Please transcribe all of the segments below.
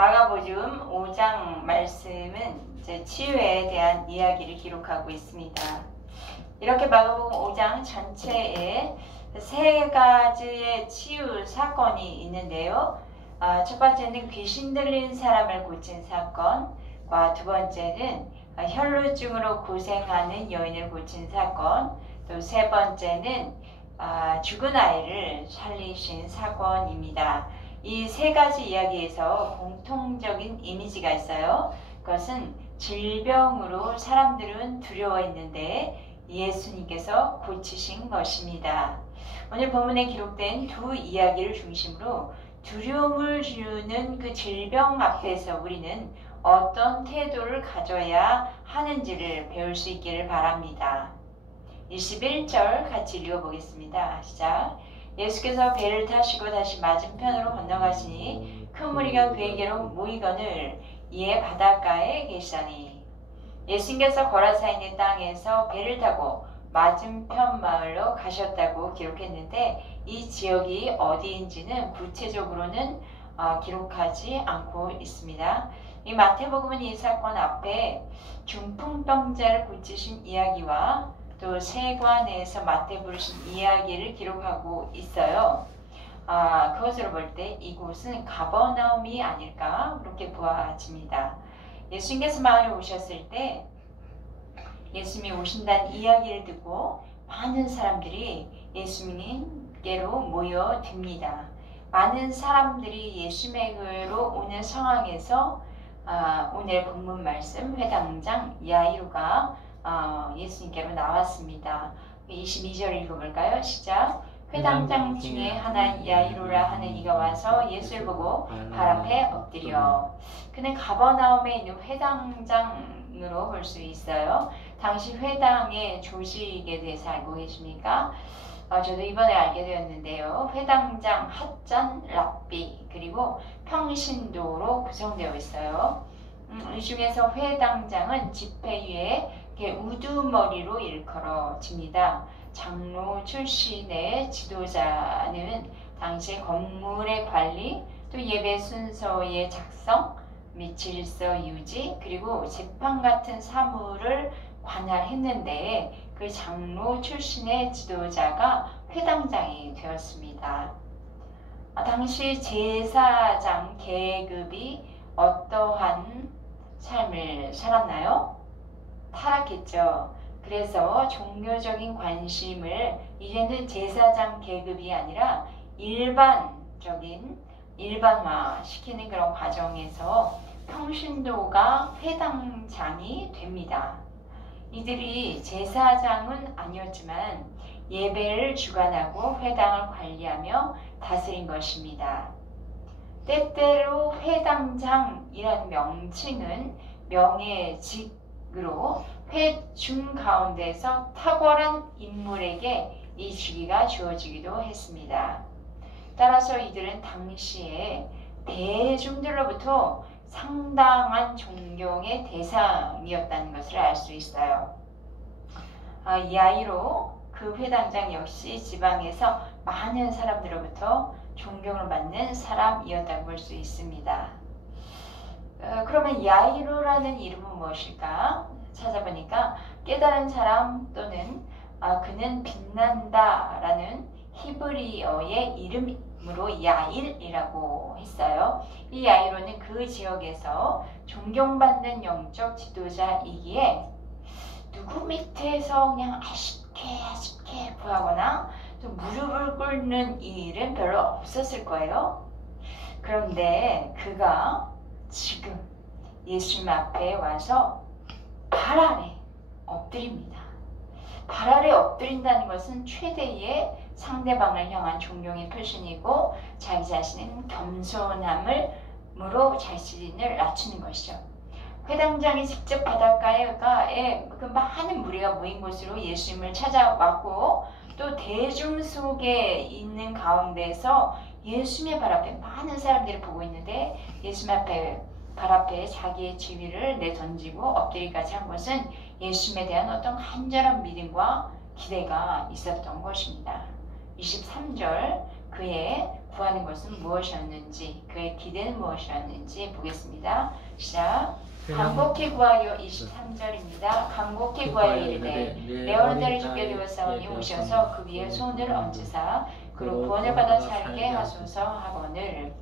마가복음 5장 말씀은 이제 치유에 대한 이야기를 기록하고 있습니다. 이렇게 마가복음 5장 전체에 세 가지의 치유 사건이 있는데요. 첫 번째는 귀신 들린 사람을 고친 사건과 두 번째는 혈루증으로 고생하는 여인을 고친 사건, 또 세 번째는 죽은 아이를 살리신 사건입니다. 이 세 가지 이야기에서 공통적인 이미지가 있어요. 그것은 질병으로 사람들은 두려워했는데 예수님께서 고치신 것입니다. 오늘 본문에 기록된 두 이야기를 중심으로 두려움을 주는 그 질병 앞에서 우리는 어떤 태도를 가져야 하는지를 배울 수 있기를 바랍니다. 21절 같이 읽어보겠습니다. 시작. 예수께서 배를 타시고 다시 맞은편으로 건너가시니 큰 무리가 그에게로 모이거늘 이에 바닷가에 계시다니. 예수님께서 거라사인의 땅에서 배를 타고 맞은편 마을로 가셨다고 기록했는데 이 지역이 어디인지는 구체적으로는 기록하지 않고 있습니다. 이 마태복음은 이 사건 앞에 중풍병자를 고치신 이야기와 또 세관에서 마태 부르신 이야기를 기록하고 있어요. 그것으로 볼 때 이곳은 가버나움이 아닐까 그렇게 보아집니다. 예수님께서 마을에 오셨을 때 예수님이 오신다는 이야기를 듣고 많은 사람들이 예수님께로 모여듭니다. 많은 사람들이 예수님에게로 오는 상황에서 오늘 본문 말씀 회당장 야이로가 예수님께로 나왔습니다. 22절 읽어볼까요? 시작. 회당장 중에 하나 야이로라 하는 이가 와서 예수를 보고 발 앞에 엎드려. 그는 가버나움에 있는 회당장으로 볼 수 있어요. 당시 회당의 조직에 대해서 알고 계십니까? 저도 이번에 알게 되었는데요. 회당장, 핫잔, 랍비, 그리고 평신도로 구성되어 있어요. 이 중에서 회당장은 집회 위에 우두머리로 일컬어집니다. 장로 출신의 지도자는 당시 건물의 관리, 또 예배 순서의 작성, 및 질서 유지, 그리고 재판 같은 사무를 관할했는데 그 장로 출신의 지도자가 회당장이 되었습니다. 당시 제사장 계급이 어떠한 삶을 살았나요? 타락했죠. 그래서 종교적인 관심을 이제는 제사장 계급이 아니라 일반화 시키는 그런 과정에서 평신도가 회당장이 됩니다. 이들이 제사장은 아니었지만 예배를 주관하고 회당을 관리하며 다스린 것입니다. 때때로 회당장이라는 명칭은 명예직으로 회중 가운데서 탁월한 인물에게 이 직위가 주어지기도 했습니다. 따라서 이들은 당시에 대중들로부터 상당한 존경의 대상이었다는 것을 알 수 있어요. 야이로 그 회당장 역시 지방에서 많은 사람들로부터 존경을 받는 사람이었다고 볼 수 있습니다. 그러면 야이로라는 이름은 무엇일까? 찾아보니까 깨달은 사람 또는 그는 빛난다라는 히브리어의 이름으로 야일이라고 했어요. 이 야이로는 그 지역에서 존경받는 영적 지도자이기에 누구 밑에서 그냥 아쉽게 구하거나 또 무릎을 꿇는 일은 별로 없었을 거예요. 그런데 그가 지금 예수님 앞에 와서 발 아래 엎드립니다. 발 아래 엎드린다는 것은 최대의 상대방을 향한 존경의 표신이고 자기 자신은 겸손함으로 자신을 낮추는 것이죠. 회당장이 직접 바닷가에 그 많은 무리가 모인 곳으로 예수님을 찾아왔고 또 대중 속에 있는 가운데서 예수님의 발 앞에 많은 사람들이 보고 있는데 예수님 앞에 발 앞에 자기의 지위를 내던지고 엎드리기까지 한 것은 예수님에 대한 어떤 간절한 믿음과 기대가 있었던 것입니다. 23절 그의 구하는 것은 무엇이었는지, 그의 기대는 무엇이었는지 보겠습니다. 시작. 간곡히 구하여 23절입니다. 간곡히 구하여 이르되 내 어른들이 죽게 되었사오니 오셔서 그 위에 손을 얹으사 그로 구원을 받아 살게 하소서 하거늘.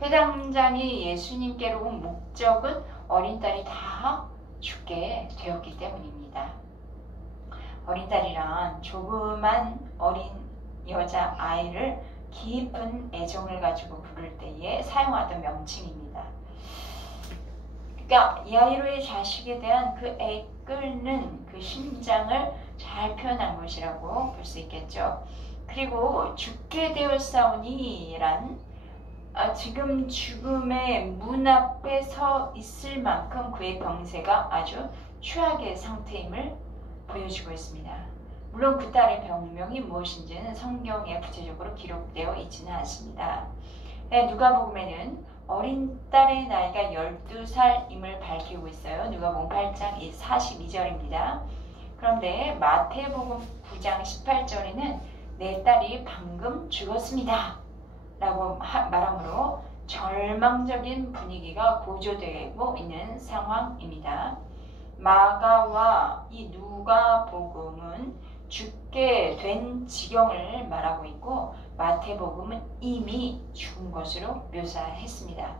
회당장이 예수님께로 온 목적은 어린 딸이 다 죽게 되었기 때문입니다. 어린 딸이란 조그만 어린 여자 아이를 깊은 애정을 가지고 부를 때에 사용하던 명칭입니다. 그러니까 야이로의 자식에 대한 그 애끓는 그 심장을 잘 표현한 것이라고 볼 수 있겠죠. 그리고 죽게 되었사오니란 지금 죽음의 문 앞에 서 있을 만큼 그의 병세가 아주 최악의 상태임을 보여주고 있습니다. 물론 그 딸의 병명이 무엇인지는 성경에 구체적으로 기록되어 있지는 않습니다. 누가복음에는 어린 딸의 나이가 12살임을 밝히고 있어요. 누가복음 8장 42절입니다. 그런데 마태복음 9장 18절에는 내 딸이 방금 죽었습니다 라고 말하므로 절망적인 분위기가 고조되고 있는 상황입니다. 마가와 이 누가복음은 죽게 된 지경을 말하고 있고 마태복음은 이미 죽은 것으로 묘사했습니다.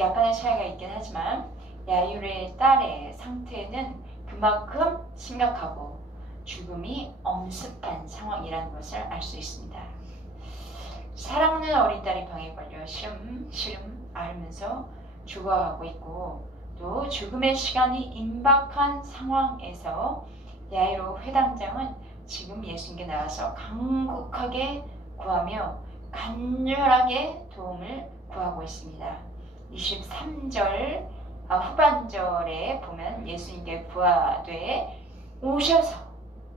약간의 차이가 있긴 하지만 야이로의 딸의 상태는 그만큼 심각하고 죽음이 엄습한 상황이라는 것을 알 수 있습니다. 사랑하는 어린 딸이 병에 걸려 시름 앓으면서 죽어가고 있고 또 죽음의 시간이 임박한 상황에서 야이로 회당장은 지금 예수님께 나와서 간곡하게 구하며 간절하게 도움을 구하고 있습니다. 23절 후반절에 보면 예수님께 구하되 오셔서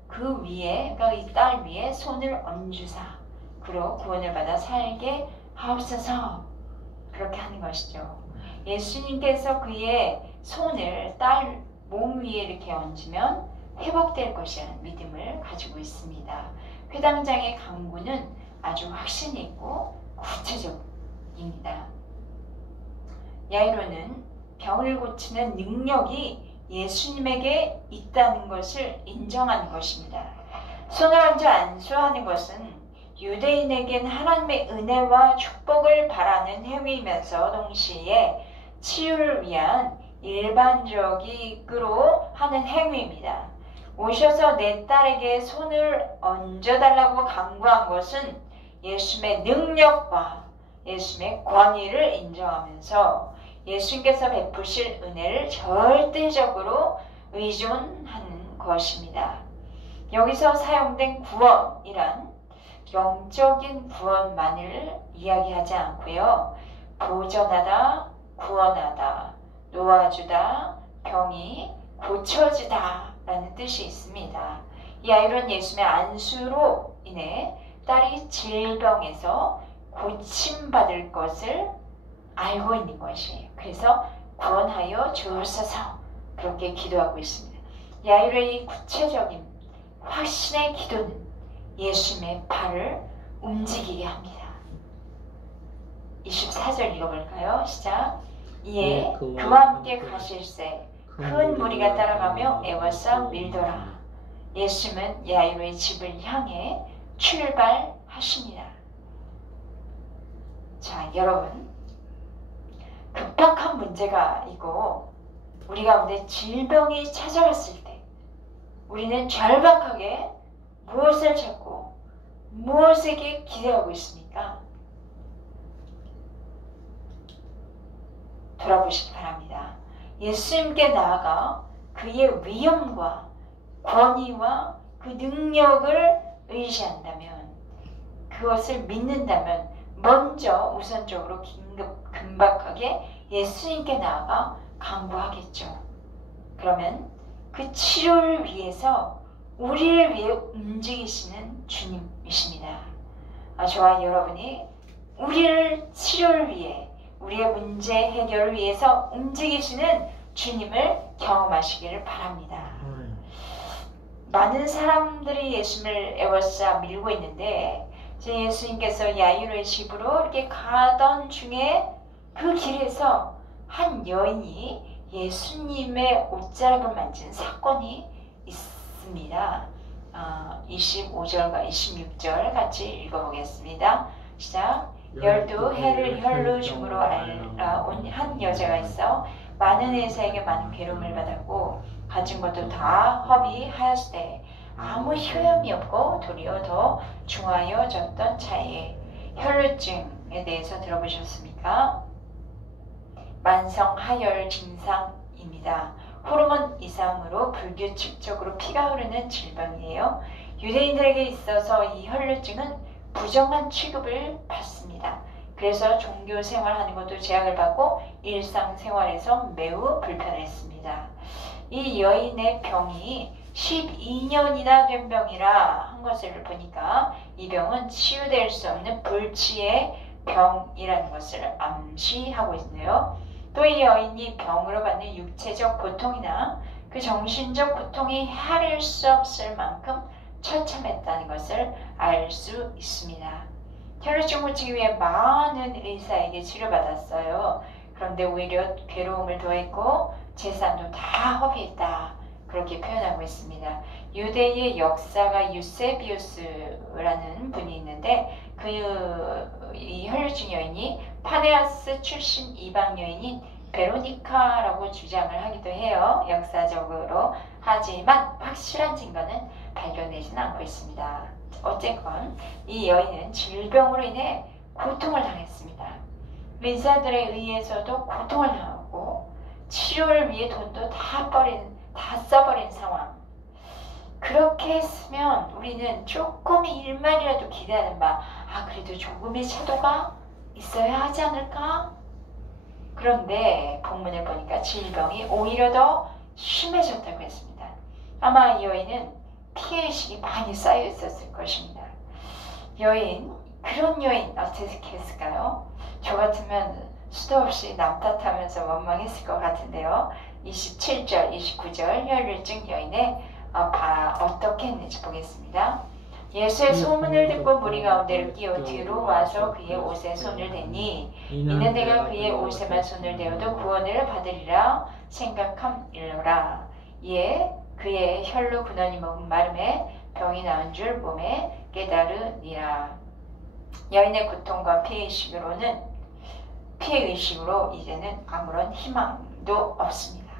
그 위에, 그러니까 이 딸 위에 손을 얹으사 그로 구원을 받아 살게 하옵소서, 그렇게 하는 것이죠. 예수님께서 그의 손을 딸 몸 위에 이렇게 얹으면 회복될 것이라는 믿음을 가지고 있습니다. 회당장의 간구는 아주 확신이 있고 구체적입니다. 야이로는 병을 고치는 능력이 예수님에게 있다는 것을 인정하는 것입니다. 손을 얹어 안수하는 것은 유대인에겐 하나님의 은혜와 축복을 바라는 행위이면서 동시에 치유를 위한 일반적으로 하는 행위입니다. 오셔서 내 딸에게 손을 얹어달라고 간구한 것은 예수님의 능력과 예수님의 권위를 인정하면서 예수님께서 베푸실 은혜를 절대적으로 의존하는 것입니다. 여기서 사용된 구원이란 영적인 구원만을 이야기하지 않고요. 보전하다, 구원하다, 놓아주다, 병이 고쳐지다 라는 뜻이 있습니다. 이 아이론 예수님의 안수로 인해 딸이 질병에서 고침받을 것을 알고 있는 것이에요. 그래서 구원하여 주옵소서 그렇게 기도하고 있습니다. 야이로의 구체적인 확신의 기도는 예수님의 발을 움직이게 합니다. 24절 읽어볼까요? 시작. 이에 그와 함께 가실새 큰 무리가 따라가며 애워싸 밀더라. 예수님은 야이로의 집을 향해 출발하십니다. 자, 여러분, 급박한 문제가 있고 우리 가운데 질병이 찾아왔을 때 우리는 절박하게 무엇을 찾고 무엇에게 기대하고 있습니까? 돌아보시기 바랍니다. 예수님께 나아가 그의 위엄과 권위와 그 능력을 의지한다면, 그것을 믿는다면 먼저 우선적으로 긴박하게 예수님께 나아가 간구하겠죠. 그러면 그 치료를 위해서 우리를 위해 움직이시는 주님이십니다. 저와 여러분이 우리를 치료를 위해, 우리의 문제 해결을 위해서 움직이시는 주님을 경험하시기를 바랍니다. 많은 사람들이 예수님을 애워싸 밀고 있는데 이제 예수님께서 야이로의 집으로 이렇게 가던 중에 그 길에서 한 여인이 예수님의 옷자락을 만진 사건이 있습니다. 25절과 26절 같이 읽어보겠습니다. 시작. 12해를 혈로 중으로 알아온 한 여자가 있어 많은 의사에게 많은 괴로움을 받았고 가진 것도 다 허비하였으되 아무 효험이 없고 도리어 더 중하여졌던 차에 혈루증에 대해서 들어보셨습니까? 만성 하열 증상입니다. 호르몬 이상으로 불규칙적으로 피가 흐르는 질병이에요. 유대인들에게 있어서 이 혈루증은 부정한 취급을 받습니다. 그래서 종교 생활하는 것도 제약을 받고 일상생활에서 매우 불편했습니다. 이 여인의 병이 12년이나 된 병이라 한 것을 보니까 이 병은 치유될 수 없는 불치의 병이라는 것을 암시하고 있네요. 또 이 여인이 병으로 받는 육체적 고통이나 그 정신적 고통이 헤아릴 수 없을 만큼 처참했다는 것을 알 수 있습니다. 혈루증 고치기 위해 많은 의사에게 치료받았어요. 그런데 오히려 괴로움을 더했고 재산도 다 허비했다. 그렇게 표현하고 있습니다. 유대의 역사가 유세비우스라는 분이 있는데 이 혈루증 여인이 파네아스 출신 이방 여인인 베로니카라고 주장을 하기도 해요. 역사적으로. 하지만 확실한 증거는 발견되지는 않고 있습니다. 어쨌건 이 여인은 질병으로 인해 고통을 당했습니다. 의사들에 의해서도 고통을 당하고 치료를 위해 돈도 다 써버린 상황. 그렇게 했으면 우리는 조금의 일만이라도 기대하는 바, 그래도 조금의 차도가 있어야 하지 않을까? 그런데 본문을 보니까 질병이 오히려 더 심해졌다고 했습니다. 아마 이 여인은 피해의식이 많이 쌓여 있었을 것입니다. 그런 여인 어떻게 했을까요? 저 같으면 수도 없이 남 탓하면서 원망했을 것 같은데요. 27절, 29절 혈루증 여인의 어떻게 했는지 보겠습니다. 예수의 소문을 듣고 무리 가운데로 끼어 뒤로 와서 그의 옷에 손을 대니 이는 내가 그의 옷에만 손을 대어도 구원을 받으리라 생각함일로라. 이에 그의 혈로 근원이 먹은 마름에 병이 나은 줄 몸에 깨달으니라. 여인의 고통과 피해의식으로 이제는 아무런 희망도 없습니다.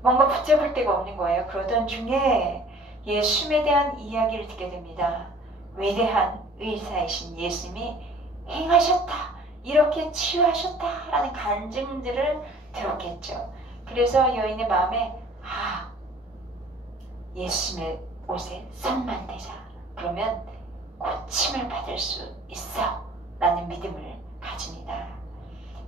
뭔가 붙잡을 데가 없는 거예요. 그러던 중에 예수님에 대한 이야기를 듣게 됩니다. 위대한 의사이신 예수님이 행하셨다, 이렇게 치유하셨다 라는 간증들을 들었겠죠. 그래서 여인의 마음에 예수님의 옷에 손만 대자, 그러면 고침을 받을 수 있어 라는 믿음을 가집니다.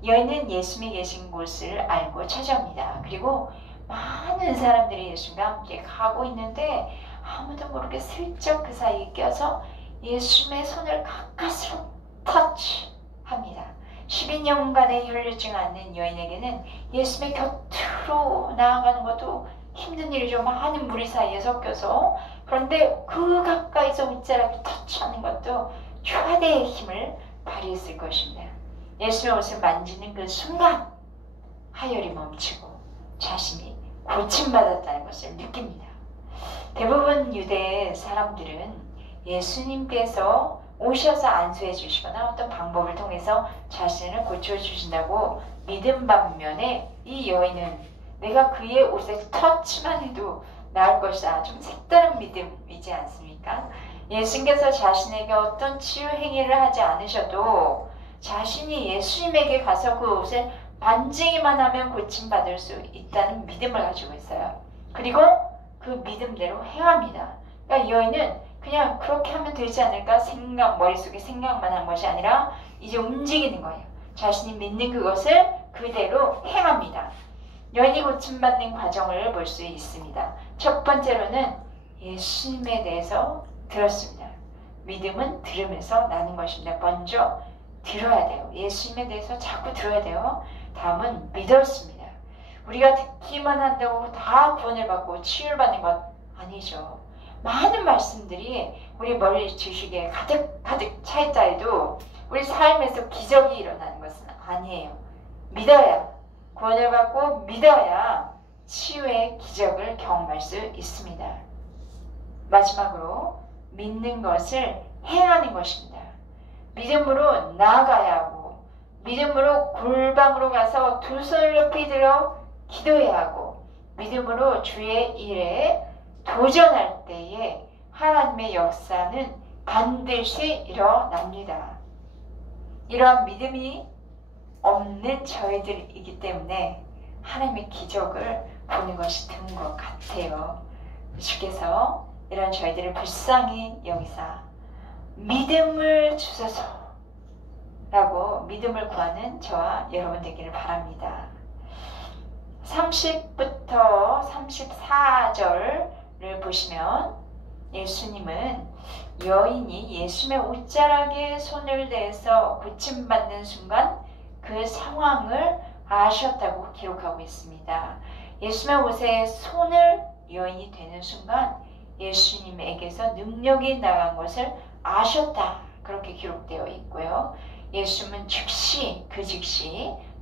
여인은 예수님이 계신 곳을 알고 찾아옵니다. 그리고 많은 사람들이 예수님과 함께 가고 있는데 아무도 모르게 슬쩍 그 사이에 껴서 예수님의 손을 가까스로 터치합니다. 12년간의 혈루증 앓는 여인에게는 예수님의 곁으로 나아가는 것도 힘든 일이죠. 많은 무리 사이에 섞여서. 그런데 그 가까이서 옷자락을 터치하는 것도 최대의 힘을 발휘했을 것입니다. 예수님의 옷을 만지는 그 순간 하혈이 멈추고 자신이 고침받았다는 것을 느낍니다. 대부분 유대 사람들은 예수님께서 오셔서 안수해 주시거나 어떤 방법을 통해서 자신을 고쳐주신다고 믿은 반면에 이 여인은 내가 그의 옷에 터치만 해도 나을 것이다. 좀 색다른 믿음이지 않습니까? 예수님께서 자신에게 어떤 치유 행위를 하지 않으셔도 자신이 예수님에게 가서 그 옷을 만지기만 하면 고침받을 수 있다는 믿음을 가지고 있어요. 그리고 그 믿음대로 행합니다. 그러니까 이 여인은 그냥 그렇게 하면 되지 않을까 머릿속에 생각만 한 것이 아니라 이제 움직이는 거예요. 자신이 믿는 그것을 그대로 행합니다. 여인이 고침받는 과정을 볼 수 있습니다. 첫 번째로는 예수님에 대해서 들었습니다. 믿음은 들으면서 나는 것입니다. 먼저 들어야 돼요. 예수님에 대해서 자꾸 들어야 돼요. 다음은 믿었습니다. 우리가 듣기만 한다고 다 구원을 받고 치유를 받는 것 아니죠. 많은 말씀들이 우리 머리 지식에 가득 차있다 해도 우리 삶에서 기적이 일어나는 것은 아니에요. 믿어야, 구원을 받고 믿어야 치유의 기적을 경험할 수 있습니다. 마지막으로 믿는 것을 행하는 것입니다. 믿음으로 나아가야 하고 믿음으로 골방으로 가서 두 손을 높이 들어 기도해야 하고 믿음으로 주의 일에 도전할 때에 하나님의 역사는 반드시 일어납니다. 이러한 믿음이 없는 저희들이기 때문에 하나님의 기적을 보는 것이 드문 것 같아요. 주께서 이런 저희들을 불쌍히 여기사 믿음을 주소서 라고 믿음을 구하는 저와 여러분 되기를 바랍니다. 30부터 34절을 보시면 예수님은 여인이 예수님의 옷자락에 손을 대서 고침받는 순간 그 상황을 아셨다고 기록하고 있습니다. 예수님의 옷에 손을 여인이 대는 순간 예수님에게서 능력이 나간 것을 아셨다. 그렇게 기록되어 있고요. 예수님은 즉시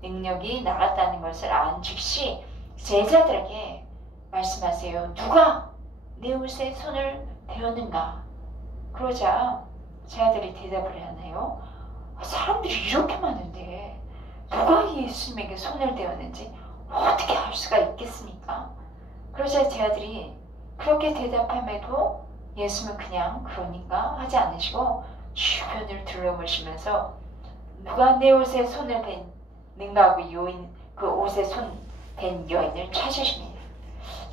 능력이 나갔다는 것을 안 즉시 제자들에게 말씀하세요. 누가 내 옷에 손을 대었는가? 그러자 제자들이 대답을 하네요. 사람들이 이렇게 많은데 누가 예수님에게 손을 대었는지 어떻게 알 수가 있겠습니까? 그러자 제자들이 그렇게 대답함에도 예수님은 그냥 그러니까 하지 않으시고 주변을 둘러보시면서 누가 내 옷에 손을 댔는가 하고 그 옷에 손 댄 여인을 찾으십니다.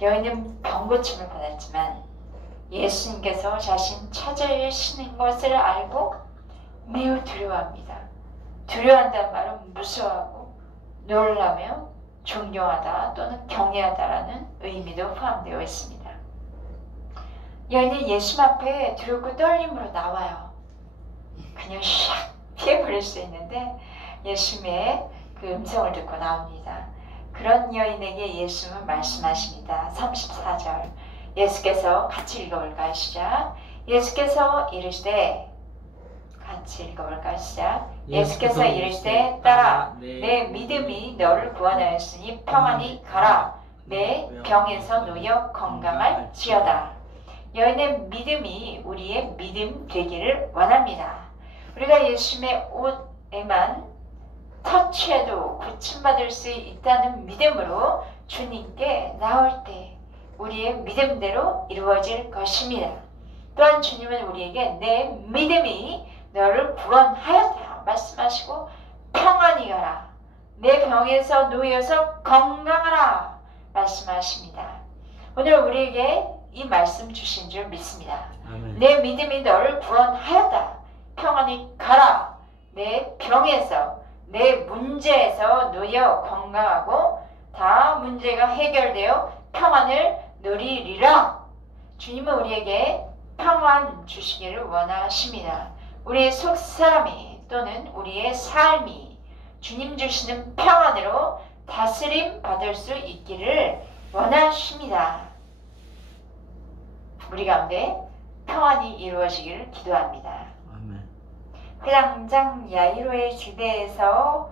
여인은 병고침을 받았지만 예수님께서 자신 찾으시는 것을 알고 매우 두려워합니다. 두려워한다는 말은 무서워하고 놀라며 존경하다 또는 경외하다라는 의미도 포함되어 있습니다. 여인은 예수님 앞에 두렵고 떨림으로 나와요. 그냥 샥 피해버릴 수 있는데 예수님의 그 음성을 듣고 나옵니다. 그런 여인에게 예수님은 말씀하십니다. 34절 예수께서 같이 읽어볼까요? 시작. 예수께서 이르시되 같이 읽어볼까요? 시작. 예수께서 이르시되 딸아 내 믿음이 너를 구원하였으니 평안히 가라. 내 병에서 놓여 건강할지어다. 여인의 믿음이 우리의 믿음 되기를 원합니다. 우리가 예수님의 옷에만 터치해도 고침받을 수 있다는 믿음으로 주님께 나올 때 우리의 믿음대로 이루어질 것입니다. 또한 주님은 우리에게 내 믿음이 너를 구원하였다 말씀하시고 평안히 가라. 내 병에서 놓여서 건강하라 말씀하십니다. 오늘 우리에게 이 말씀 주신 줄 믿습니다. 아멘. 내 믿음이 너를 구원하였다. 평안히 가라. 내 병에서 내 문제에서 놓여 건강하고 다 문제가 해결되어 평안을 누리리라. 주님은 우리에게 평안 주시기를 원하십니다. 우리의 속사람이 또는 우리의 삶이 주님 주시는 평안으로 다스림 받을 수 있기를 원하십니다. 우리 가운데 평안이 이루어지기를 기도합니다. 회당장 야이로의 집에서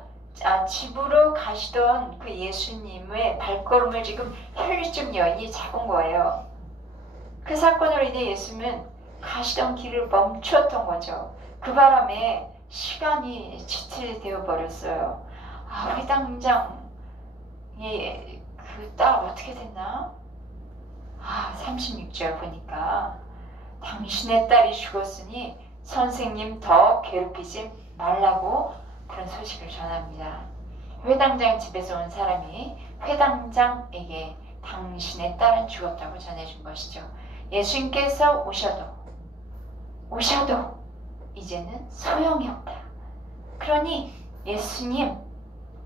집으로 가시던 그 예수님의 발걸음을 지금 혈류증 여인이 잡은 거예요. 그 사건으로 인해 예수님은 가시던 길을 멈추었던 거죠. 그 바람에 시간이 지체되어 버렸어요. 회당장이 그 딸 어떻게 됐나? 36절 보니까 당신의 딸이 죽었으니 선생님 더 괴롭히지 말라고 그런 소식을 전합니다. 회당장 집에서 온 사람이 회당장에게 당신의 딸은 죽었다고 전해준 것이죠. 예수님께서 오셔도 이제는 소용이 없다. 그러니 예수님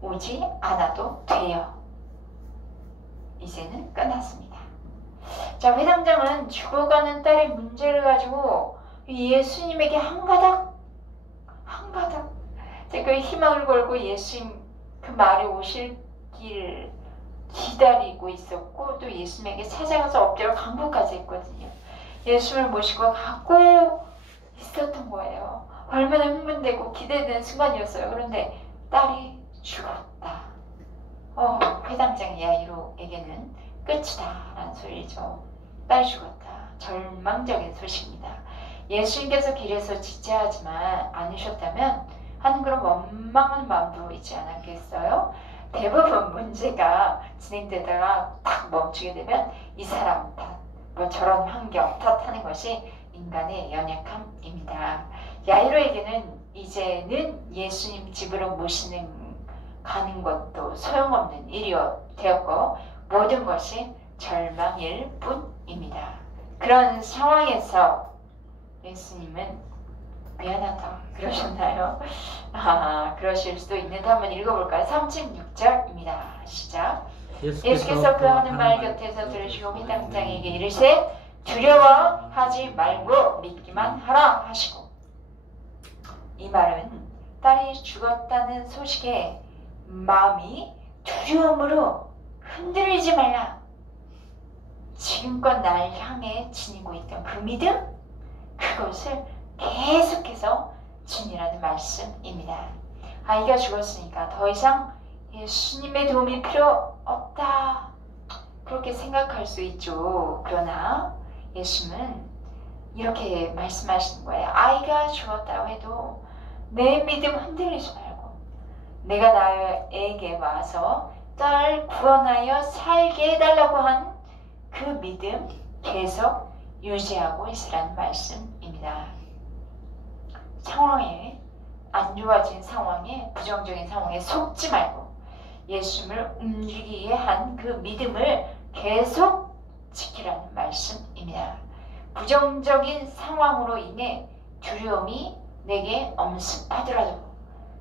오지 않아도 돼요. 이제는 끝났습니다. 자, 회당장은 죽어가는 딸의 문제를 가지고 예수님에게 한 가닥 그 희망을 걸고 예수님 그 말에 오실 길 기다리고 있었고 또 예수님에게 찾아가서 엎드려 간구까지 했거든요. 예수를 모시고 가고 있었던 거예요. 얼마나 흥분되고 기대되는 순간이었어요. 그런데 딸이 죽었다. 회당장 야이로에게는 끝이다 라는 소리죠. 딸이 죽었다. 절망적인 소식입니다. 예수님께서 길에서 지체하지만 않으셨다면 하는 그런 원망한 마음도 있지 않았겠어요? 대부분 문제가 진행되다가 탁 멈추게 되면 이 사람 탓, 뭐 저런 환경 탓하는 것이 인간의 연약함입니다. 야이로에게는 이제는 예수님 집으로 가는 것도 소용없는 일이 되었고 모든 것이 절망일 뿐입니다. 그런 상황에서 예수님은 미안하다 그러셨나요? 그러실 수도 있는데 한번 읽어볼까요? 36절입니다. 시작. 예수께서 그 하는 말 곁에서 들으시고 회당장에게 이르시되 두려워하지 말고 믿기만 하라 하시고, 이 말은 딸이 죽었다는 소식에 마음이 두려움으로 흔들리지 말라. 지금껏 날 향해 지니고 있던 그 믿음, 그것을 계속해서 지니라는 말씀입니다. 아이가 죽었으니까 더 이상 예수님의 도움이 필요 없다, 그렇게 생각할 수 있죠. 그러나 예수님은 이렇게 말씀하시는 거예요. 아이가 죽었다고 해도 내 믿음 흔들리지 말고 내가 나에게 와서 딸 구원하여 살게 해달라고 한 그 믿음 계속 유지하고 있으라는 말씀입니다. 상황에, 안 좋아진 상황에, 부정적인 상황에 속지 말고 예수님을 움직이게 한 그 믿음을 계속 지키라는 말씀입니다. 부정적인 상황으로 인해 두려움이 내게 엄습하더라도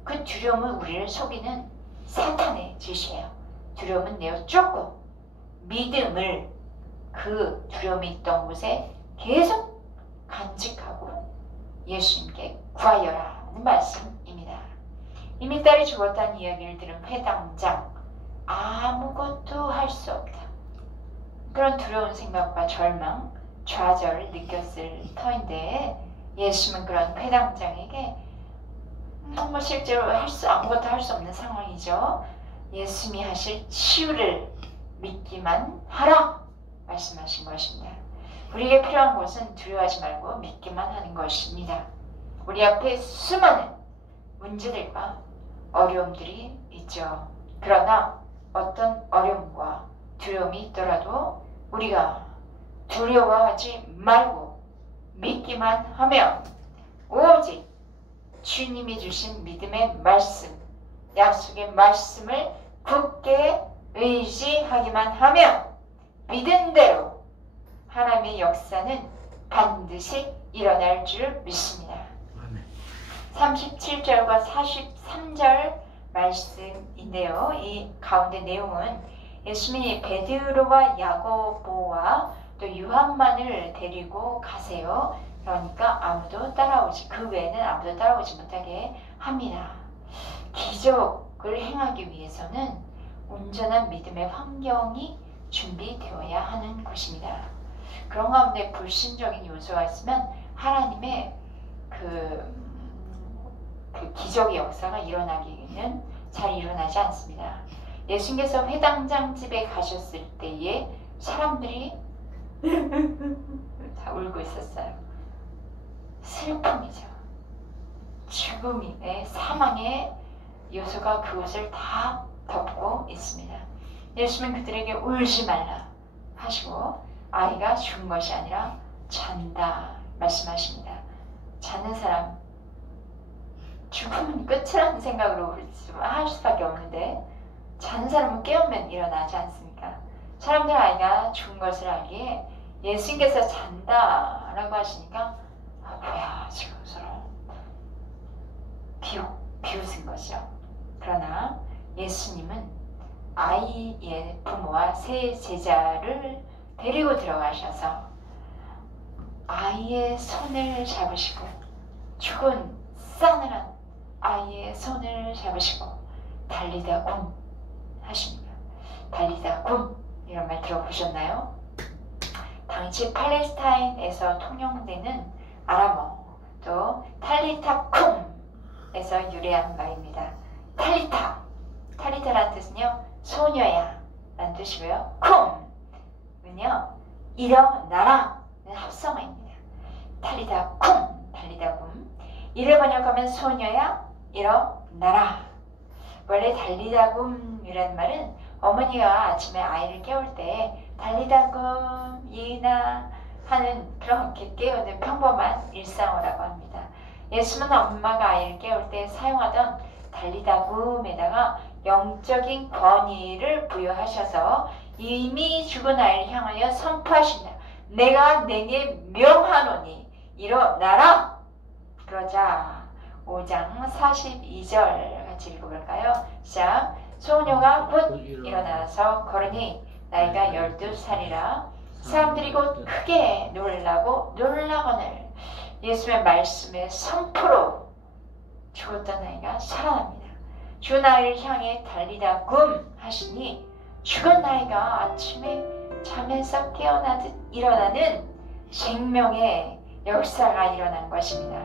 그 두려움은 우리를 속이는 사탄의 짓이에요. 두려움은 내어 쫓고 믿음을 그 두려움이 있던 곳에 계속 간직하고 예수님께 구하여라는 말씀입니다. 이미 딸이 죽었다는 이야기를 들은 회당장, 아무것도 할 수 없다, 그런 두려운 생각과 절망, 좌절을 느꼈을 터인데 예수님은 그런 회당장에게 정말 실제로 아무것도 할 수 없는 상황이죠. 예수님이 하실 치유를 믿기만 하라 말씀하신 것입니다. 우리에게 필요한 것은 두려워하지 말고 믿기만 하는 것입니다. 우리 앞에 수많은 문제들과 어려움들이 있죠. 그러나 어떤 어려움과 두려움이 있더라도 우리가 두려워하지 말고 믿기만 하면 오직 주님이 주신 믿음의 말씀, 약속의 말씀을 굳게 의지하기만 하면 믿은 대로 하나님의 역사는 반드시 일어날 줄 믿습니다. 37절과 43절 말씀인데요. 이 가운데 내용은 예수님이 베드로와 야고보와 또 요한만을 데리고 가세요. 그러니까 그 외에는 아무도 따라오지 못하게 합니다. 기적을 행하기 위해서는 온전한 믿음의 환경이 준비되어야 하는 것입니다. 그런 가운데 불신적인 요소가 있으면 하나님의 그 기적의 역사가 일어나기는 잘 일어나지 않습니다. 예수님께서 회당장 집에 가셨을 때에 사람들이 다 울고 있었어요. 슬픔이죠. 죽음의 사망의 요소가 그것을 다 덮고 있습니다. 예수님은 그들에게 울지 말라 하시고 아이가 죽은 것이 아니라 잔다 말씀하십니다. 자는 사람, 죽음은 끝이라는 생각으로 할 수밖에 없는데 자는 사람은 깨우면 일어나지 않습니까? 사람들 아이가 죽은 것을 알기에 예수님께서 잔다라고 하시니까 뭐야 지금 서로 비웃은 거죠. 그러나 예수님은 아이의 부모와 세 제자를 데리고 들어가셔서 아이의 손을 잡으시고 죽은 싸늘한 아이의 손을 잡으시고 달리다 굼 하십니다. 달리다 굼 이런 말 들어보셨나요? 당시 팔레스타인에서 통용되는 아람어, 또 탈리타쿰에서 유래한 말입니다. 탈리타라는 뜻은요, 소녀야 라는 뜻이고요. 쿰은요, 일어나라 는 합성어입니다. 탈리타쿰. 이를 번역하면 소녀야 일어나라. 원래 달리다굼이라는 말은 어머니가 아침에 아이를 깨울 때 달리다굼 예인아 하는 그렇게 깨우는 평범한 일상어라고 합니다. 예수는 엄마가 아이를 깨울 때 사용하던 달리다굼에다가 영적인 권위를 부여하셔서 이미 죽은 아이를 향하여 선포하신다. 내가 내게 명하노니 일어나라. 그러자 5장 42절 같이 읽어볼까요? 시작. 소녀가 곧 일어나서 걸으니 나이가 12살이라 사람들이 곧 크게 놀라거늘 예수의 말씀에 선포로 죽었던 아이가 살아납니다. 죽은 아이를 향해 달리다굼 하시니 죽은 아이가 아침에 잠에서 깨어나듯 일어나는 생명의 역사가 일어난 것입니다.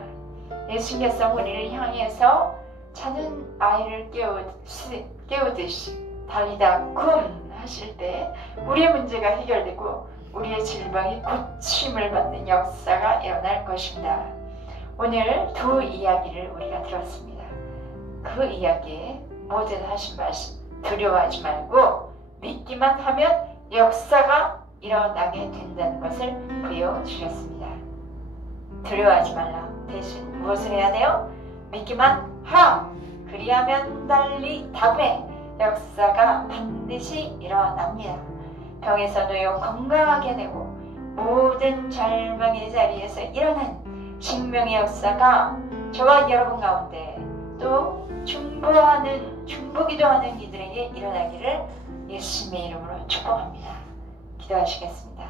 예수님께서 우리를 향해서 자는 아이를 깨우듯이 달리다굼 하실 때 우리의 문제가 해결되고 우리의 질병이 고침을 받는 역사가 일어날 것입니다. 오늘 두 이야기를 우리가 들었습니다. 그 이야기에 모든 하신 말씀 두려워하지 말고 믿기만 하면 역사가 일어나게 된다는 것을 보여주셨습니다. 두려워하지 말라. 대신 무엇을 해야 돼요? 믿기만 하라. 그리하면 달리 다음에 역사가 반드시 일어납니다. 병에서 놓여 건강하게 되고 모든 절망의 자리에서 일어난 생명의 역사가 저와 여러분 가운데 또 중보기도 하는 이들에게 일어나기를 예수님의 이름으로 축복합니다. 기도하시겠습니다.